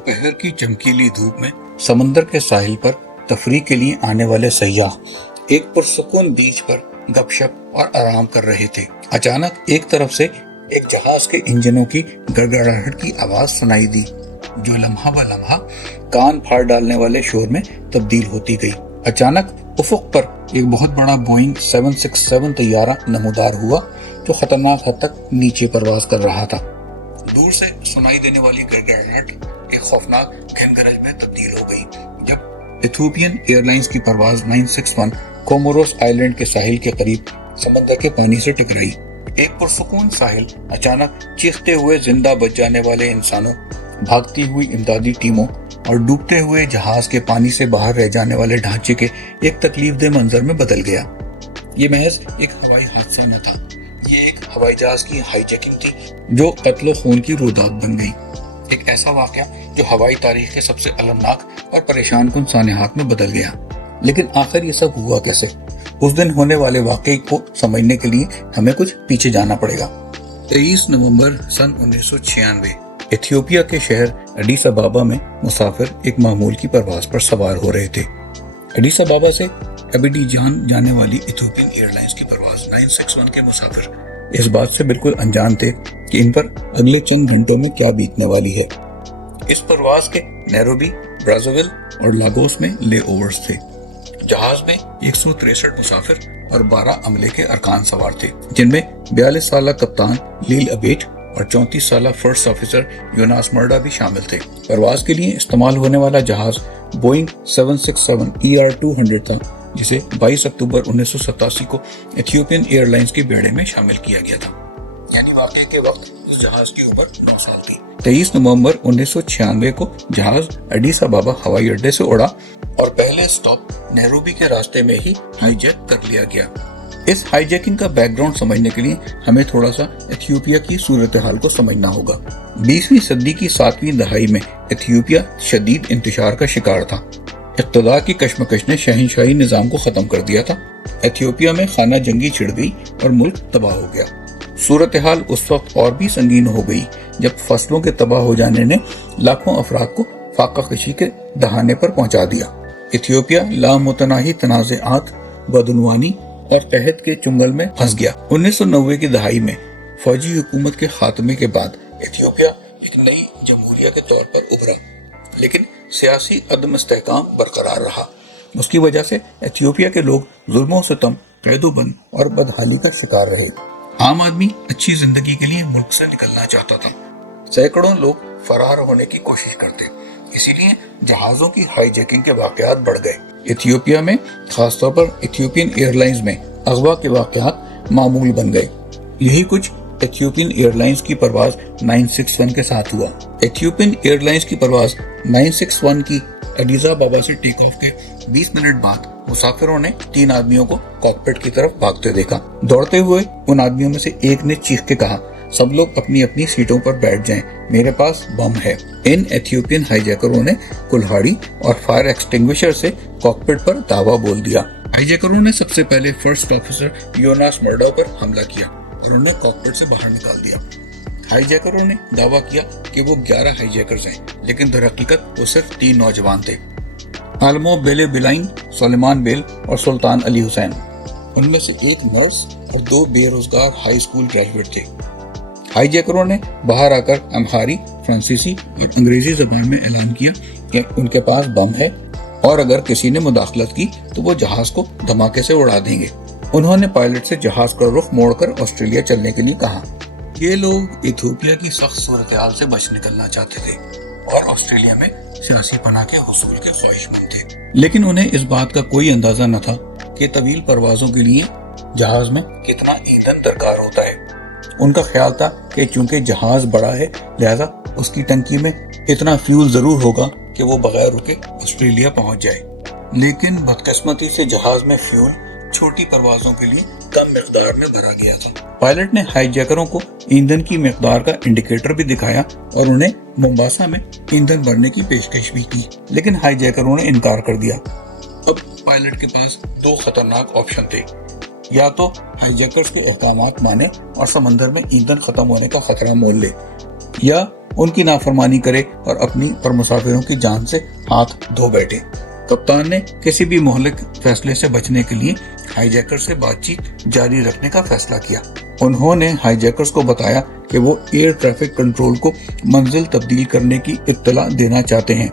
दोपहर की चमकीली धूप में समंदर के साहिल पर तफरीह के लिए आने वाले सयाह एक पुरसुकून बीच पर गपशप और आराम कर रहे थे। अचानक एक तरफ से एक जहाज के इंजनों की गड़गड़ाहट की आवाज सुनाई दी, जो लम्हा ब लम्हा कान फाड़ डालने वाले शोर में तब्दील होती गई। अचानक उफुक पर एक बहुत बड़ा बोइंग 767 तैयारा नमूदार हुआ, जो खतरनाक हद तक नीचे परवाज कर रहा था। दूर से सुनाई देने वाली गड़गड़ाहट एक खौफनाक घनघरज में तब्दील हो गई जब इथियोपियन एयरलाइंस की परवाज 961 कोमोरोस आइलैंड के साहिल के करीब समंदर के पानी से टकराई। एक पुरसुकून साहिल अचानक चीखते हुए जिंदा बच जाने वाले इंसानों, भागती हुई इमदादी टीमों और डूबते हुए जहाज के पानी से बाहर रह जाने वाले ढांचे के एक तकलीफदेह मंजर में बदल गया। ये महज एक हवाई हादसा न था, ये एक हवाई जहाज की हाईजैकिंग थी जो कत्लो खून की रुदात बन गई। एक ऐसा वाकया जो हवाई तारीख के सबसे अलमनाक और परेशान कुन सानेहात में बदल गया। लेकिन आखिर ये सब हुआ कैसे? उस दिन होने वाले वाकये को समझने के लिए हमें कुछ पीछे जाना पड़ेगा। 23 नवंबर सन 1996 इथियोपिया के शहर एडिस अबाबा में मुसाफिर एक मामूल की परवाज पर सवार हो रहे थे। एडिस अबाबा से अबिडजान जाने वाली इथियोपियन एयरलाइंस की परवाज 961 के मुसाफिर इस बात से बिल्कुल अनजान थे कि इन पर अगले चंद घंटों में क्या बीतने वाली है। इस परवाज के नैरोबी, ब्राज़ाविल और लागोस में ले ओवर्स थे। जहाज में 163 मुसाफिर और 12 अमले के अरकान सवार थे, जिनमें 42 साल कप्तान लील अबेट और 34 साल फर्स्ट ऑफिसर योनास मर्डा भी शामिल थे। परवाज के लिए इस्तेमाल होने वाला जहाज बोइंग 767 ER-200 था, जिसे 22 अक्टूबर 1987 को इथियोपियन एयरलाइंस के बेड़े में शामिल किया गया था। यानी वाकये के वक्त उस जहाज की उम्र 9 साल थी। 23 नवंबर 1996 को जहाज एडिस अबाबा हवाई अड्डे से उड़ा और पहले स्टॉप नैरोबी के रास्ते में ही हाईजैक कर लिया गया। इस हाईजैकिंग का बैकग्राउंड समझने के लिए हमें थोड़ा सा इथियोपिया की सूरत हाल को समझना होगा। 20वीं सदी की 7वीं दहाई में इथियोपिया शदीद इंतशार का शिकार था। इक़्तिदार की कशमकश ने शहंशाही निज़ाम को खत्म कर दिया था। इथियोपिया में खाना जंगी छिड़ गई और मुल्क तबाह हो गया। सूरत हाल उस वक्त और भी संगीन हो गई जब फसलों के तबाह हो जाने ने लाखों अफराद को फाका कशी के दहाने पर पहुंचा दिया। इथियोपिया लामुतनाही तनाज़ात, बदउनवानी और तहत के चुंगल में फंस गया। 1990 की दहाई में फौजी हुकूमत के खात्मे के बाद इथियोपिया एक नई जमहूरिया के तौर पर उभरा, लेकिन सियासी अदम इस्तेहकाम बरकरार रहा। उसकी वजह से इथियोपिया के लोग जुल्मों सितम, कैदोबंद और बदहाली का शिकार रहे। आम आदमी अच्छी जिंदगी के लिए मुल्क से निकलना चाहता था। सैकड़ों लोग फरार होने की कोशिश करते, इसीलिए जहाजों की हाईजैकिंग के वाकयात बढ़ गए। इथियोपिया में खासतौर पर इथियोपियन एयरलाइंस में अगवा के वाकयात मामूल बन गए। यही कुछ इथियोपियन एयरलाइंस की परवाज 961 के साथ हुआ। इथियोपियन एयरलाइंस की परवाज 961 की एडिस अबाबा से टेक ऑफ के 20 मिनट बाद मुसाफिरों ने 3 आदमियों को कॉकपिट की तरफ भागते देखा। दौड़ते हुए उन आदमियों में से एक ने चीख के कहा, सब लोग अपनी अपनी सीटों पर बैठ जाएं, मेरे पास बम है। इन इथियोपियन हाईजैकरों ने कुल्हाड़ी और फायर एक्सटिंग्विशर से कॉकपिट पर दावा बोल दिया। हाईजैकरों ने सबसे पहले फर्स्ट ऑफिसर योनास मर्डा पर हमला किया और उन्हें कॉकपिट से बाहर निकाल दिया। हाईजैकरों ने दावा किया कि वो 11 हाईजैकर्स हैं, लेकिन दरहकीकत वो सिर्फ 3 नौजवान थे, आलमो बेले बिलाइन, सुलेमान बेल और सुल्तान अली हुसैन। उनमें से एक नर्स और 2 बेरोजगार हाई स्कूल ग्रेजुएट थे। हाईजैकरों ने बाहर आकर अम्हारी, फ्रांसीसी और अंग्रेजी जबान में ऐलान किया कि उनके पास बम है और अगर किसी ने मुदाखलत की तो वो जहाज को धमाके से उड़ा देंगे। उन्होंने पायलट से जहाज का रुख मोड़कर ऑस्ट्रेलिया चलने के लिए कहा। ये लोग इथियोपिया की सख्त सूरत हाल से बच निकलना चाहते थे और ऑस्ट्रेलिया में सियासी पनाह के हुसूल के ख्वाहिशमंद थे, लेकिन उन्हें इस बात का कोई अंदाजा न था कि तवील परवाजों के लिए जहाज में कितना ईंधन दरकार होता है। उनका ख्याल था कि चूंकि जहाज बड़ा है, लिहाजा उसकी टंकी में इतना फ्यूल जरूर होगा कि वो बगैर रुके ऑस्ट्रेलिया पहुंच जाए। लेकिन बदकिस्मती से जहाज में फ्यूल छोटी परवाजों के लिए कम मिकदार में भरा गया था। पायलट ने हाईजैकरों को ईंधन की मिकदार का इंडिकेटर भी दिखाया और उन्हें मोम्बासा में ईंधन भरने की पेशकश भी की, लेकिन हाईजैकरों ने इनकार कर दिया। अब पायलट के पास 2 खतरनाक ऑप्शन थे, या तो हाईजैकर्स के अहकामात माने और समंदर में ईंधन खत्म होने का खतरा मोल ले, या उनकी नाफरमानी करे और अपनी और मुसाफिरों की जान से हाथ धो बैठे। कप्तान ने किसी भी मोहलिक फैसले से बचने के लिए हाईजैकर से बातचीत जारी रखने का फैसला किया। उन्होंने हाईजैकर्स को बताया कि वो एयर ट्रैफिक कंट्रोल को मंजिल तब्दील करने की इत्तला देना चाहते हैं।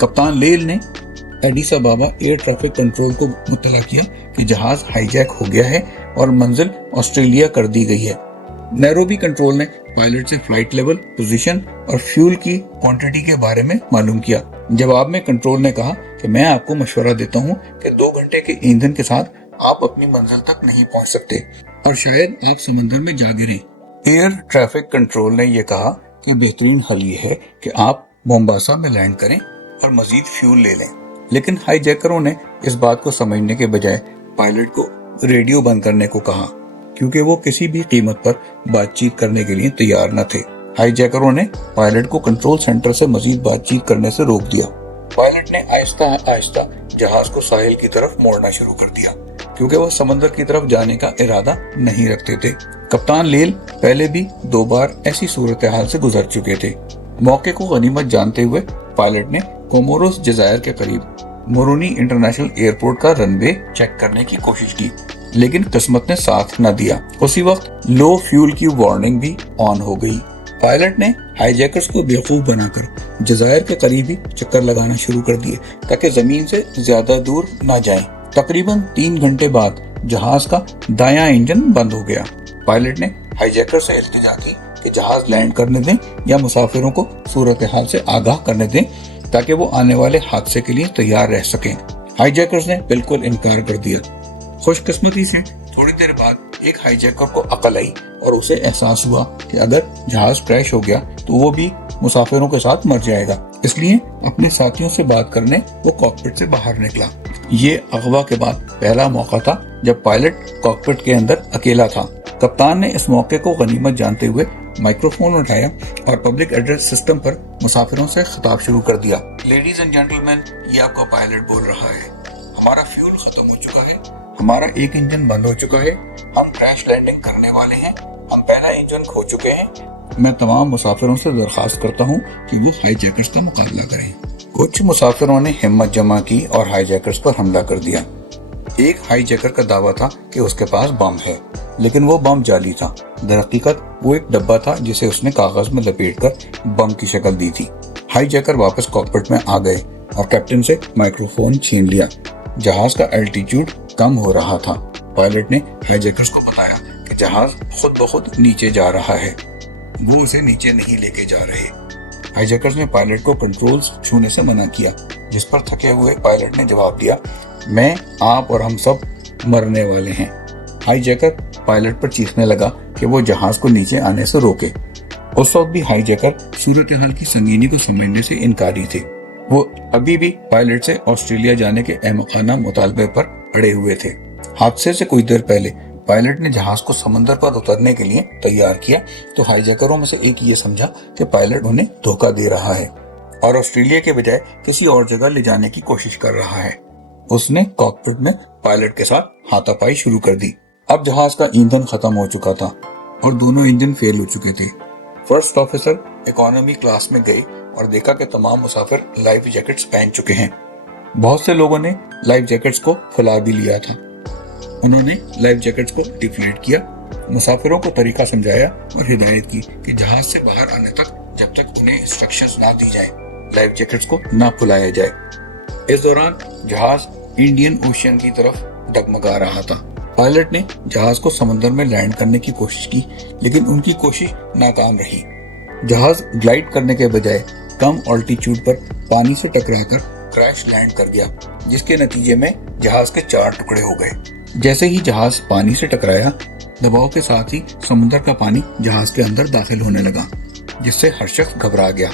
कप्तान लेल ने एडिस अबाबा एयर ट्रैफिक कंट्रोल को मुत्तला किया कि जहाज हाईजैक हो गया है और मंजिल ऑस्ट्रेलिया कर दी गई है। नैरोबी कंट्रोल ने पायलट से फ्लाइट लेवल, पोजीशन और फ्यूल की क्वांटिटी के बारे में मालूम किया। जवाब में कंट्रोल ने कहा कि मैं आपको मशवरा देता हूं कि 2 घंटे के ईंधन के साथ आप अपनी मंजिल तक नहीं पहुंच सकते और शायद आप समंदर में जा गिरे। एयर ट्रैफिक कंट्रोल ने यह कहा कि बेहतरीन हल ये है कि आप मोम्बासा में लैंड करें और मजीद फ्यूल ले लें। लेकिन हाईजैकरों ने इस बात को समझने के बजाय पायलट को रेडियो बंद करने को कहा, क्योंकि वो किसी भी कीमत पर बातचीत करने के लिए तैयार न थे। हाईजैकरों ने पायलट को कंट्रोल सेंटर से मजीद बातचीत करने से रोक दिया। पायलट ने आहिस्ता आहिस्ता जहाज को साहिल की तरफ मोड़ना शुरू कर दिया, क्योंकि वह समंदर की तरफ जाने का इरादा नहीं रखते थे। कप्तान लेल पहले भी 2 बार ऐसी सूरत हाल से गुजर चुके थे। मौके को गनीमत जानते हुए पायलट ने कोमोरोस जजायर के करीब मोरोनी इंटरनेशनल एयरपोर्ट का रनवे चेक करने की कोशिश की, लेकिन किस्मत ने साथ न दिया। उसी वक्त लो फ्यूल की वार्निंग भी ऑन हो गई। पायलट ने हाईजैकर्स को बेवकूफ बनाकर जजायर के करीब ही चक्कर लगाना शुरू कर दिए ताकि जमीन से ज्यादा दूर न जाएं। तकरीबन 3 घंटे बाद जहाज का दायां इंजन बंद हो गया। पायलट ने हाईजैकर से इल्तिजा की कि जहाज लैंड करने दें या मुसाफिरों को सूरत हाल से आगाह करने दें ताकि वो आने वाले हादसे के लिए तैयार रह सकें। हाईजैकर्स ने बिल्कुल इनकार कर दिया। खुशकिस्मती से थोड़ी देर बाद एक हाईजैकर को अकल आई और उसे एहसास हुआ कि अगर जहाज क्रैश हो गया तो वो भी मुसाफिरों के साथ मर जाएगा। इसलिए अपने साथियों से बात करने वो कॉकपिट से बाहर निकला। ये अगवा के बाद पहला मौका था जब पायलट कॉकपिट के अंदर अकेला था। कप्तान ने इस मौके को गनीमत जानते हुए माइक्रोफोन उठाया और पब्लिक एड्रेस सिस्टम पर मुसाफिरों से खिताब शुरू कर दिया। लेडीज एंड जेंटलमैन, ये आपका पायलट बोल रहा है। हमारा फ्यूल खत्म हो चुका है, हमारा एक इंजन बंद हो चुका है, हम क्रैश लैंडिंग करने वाले हैं, हम पहला इंजन खो चुके हैं। मैं तमाम मुसाफिरों से दरखास्त करता हूँ कि वो हाईजैकर्स का मुकाबला करें। कुछ मुसाफिरों ने हिम्मत जमा की और हाईजैकर्स पर हमला कर दिया। एक हाईजैकर का दावा था कि उसके पास बम है, लेकिन वो बम जाली था। दरहकीकत वो एक डब्बा था जिसे उसने कागज में लपेटकर बम की शक्ल दी थी। हाईजैकर वापस कॉकपिट में आ गए और कैप्टन से माइक्रोफोन छीन लिया। जहाज का एल्टीट्यूड कम हो रहा था। पायलट ने हाईजैकर्स को बताया कि जहाज खुद ब खुद नीचे जा रहा है, वो उसे नीचे नहीं लेके जा रहे। हाईजैकर्स ने पायलट को कंट्रोल्स छूने से मना किया, जिस पर थके हुए पायलट ने जवाब दिया, मैं, आप और हम सब मरने वाले हैं। हाईजैकर पायलट पर चीखने लगा कि वो जहाज को नीचे आने से रोके। उस वक्त भी हाईजैकर सूरत हाल की संगीनी को समझने से इनकारी थे। वो अभी भी पायलट से ऑस्ट्रेलिया जाने के अहमकाना मुतालबे पर अड़े हुए थे। हादसे से कुछ देर पहले पायलट ने जहाज को समंदर पर उतरने के लिए तैयार किया तो हाईजैकरों में से एक ये समझा कि पायलट उन्हें धोखा दे रहा है और ऑस्ट्रेलिया के बजाय किसी और जगह ले जाने की कोशिश कर रहा है। उसने कॉकपिट में पायलट के साथ हाथापाई शुरू कर दी। अब जहाज का ईंधन खत्म हो चुका था और दोनों इंजन फेल हो चुके थे। फर्स्ट ऑफिसर इकोनॉमी क्लास में गए और देखा कि तमाम मुसाफिर लाइफ जैकेट्स पहन चुके हैं। बहुत से लोगों ने लाइफ जैकेट्स को फुला भी लिया था। उन्होंने लाइफ जैकेट्स को डिफ्लेट किया, मुसाफिरों को तरीका समझाया और हिदायत की कि जहाज से बाहर आने तक जब तक उन्हें इंस्ट्रक्शंस ना दी जाए, लाइफ जैकेट्स को ना फुलाया जाए। इस दौरान जहाज इंडियन ओशियन की तरफ डगमगा रहा था। पायलट ने जहाज को समंदर में लैंड करने की कोशिश की, लेकिन उनकी कोशिश नाकाम रही। जहाज ग्लाइड करने के बजाय कम ऑल्टीट्यूड पर पानी से टकराकर क्रैश लैंड कर गया, जिसके नतीजे में जहाज के 4 टुकड़े हो गए। जैसे ही जहाज पानी से टकराया, दबाव के साथ ही समुद्र का पानी जहाज के अंदर दाखिल होने लगा, जिससे हर शख्स घबरा गया।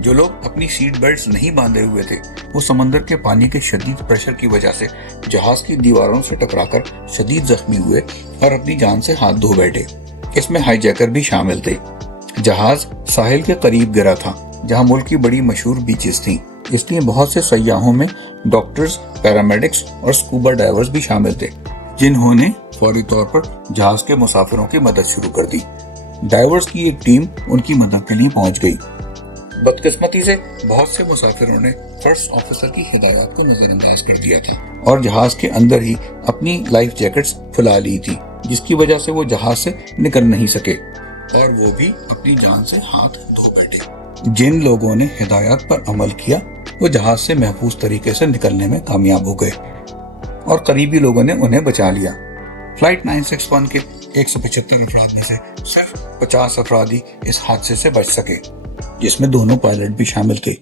जो लोग अपनी सीट बेल्ट्स नहीं बांधे हुए थे, वो समंदर के पानी के शदीद प्रेशर की वजह से जहाज की दीवारों से टकराकर शदीद जख्मी हुए और अपनी जान से हाथ धो बैठे। इसमें हाईजैकर भी शामिल थे। जहाज साहिल के करीब गिरा था, जहां मुल्क की बड़ी मशहूर बीचेस थीं, इसलिए बहुत से सयाहों में डॉक्टर्स, पैरामेडिक्स और स्कूबा डाइवर्स भी शामिल थे, जिन्होंने फौरी तौर पर जहाज के मुसाफिरों की मदद शुरू कर दी। ڈائیورز کی ایک ٹیم ان کی مدد کے لیے پہنچ گئی۔ بدقسمتی سے بہت سے مسافروں نے فرسٹ آفیسر کی ہدایات کو نظر انداز کر دیا تھا اور جہاز کے اندر ہی اپنی لائف جیکٹس پھلا لی تھی، جس کی وجہ سے وہ جہاز سے نکل نہیں سکے اور وہ بھی اپنی جان سے ہاتھ دھو بیٹھے۔ جن لوگوں نے ہدایات پر عمل کیا وہ جہاز سے محفوظ طریقے سے نکلنے میں کامیاب ہو گئے اور قریبی لوگوں نے انہیں بچا لیا۔ فلائٹ 961 کے 175 افراد میں سے صرف 50 افراد ہی اس حادثے سے بچ سکے، جس میں دونوں پائلٹ بھی شامل تھے۔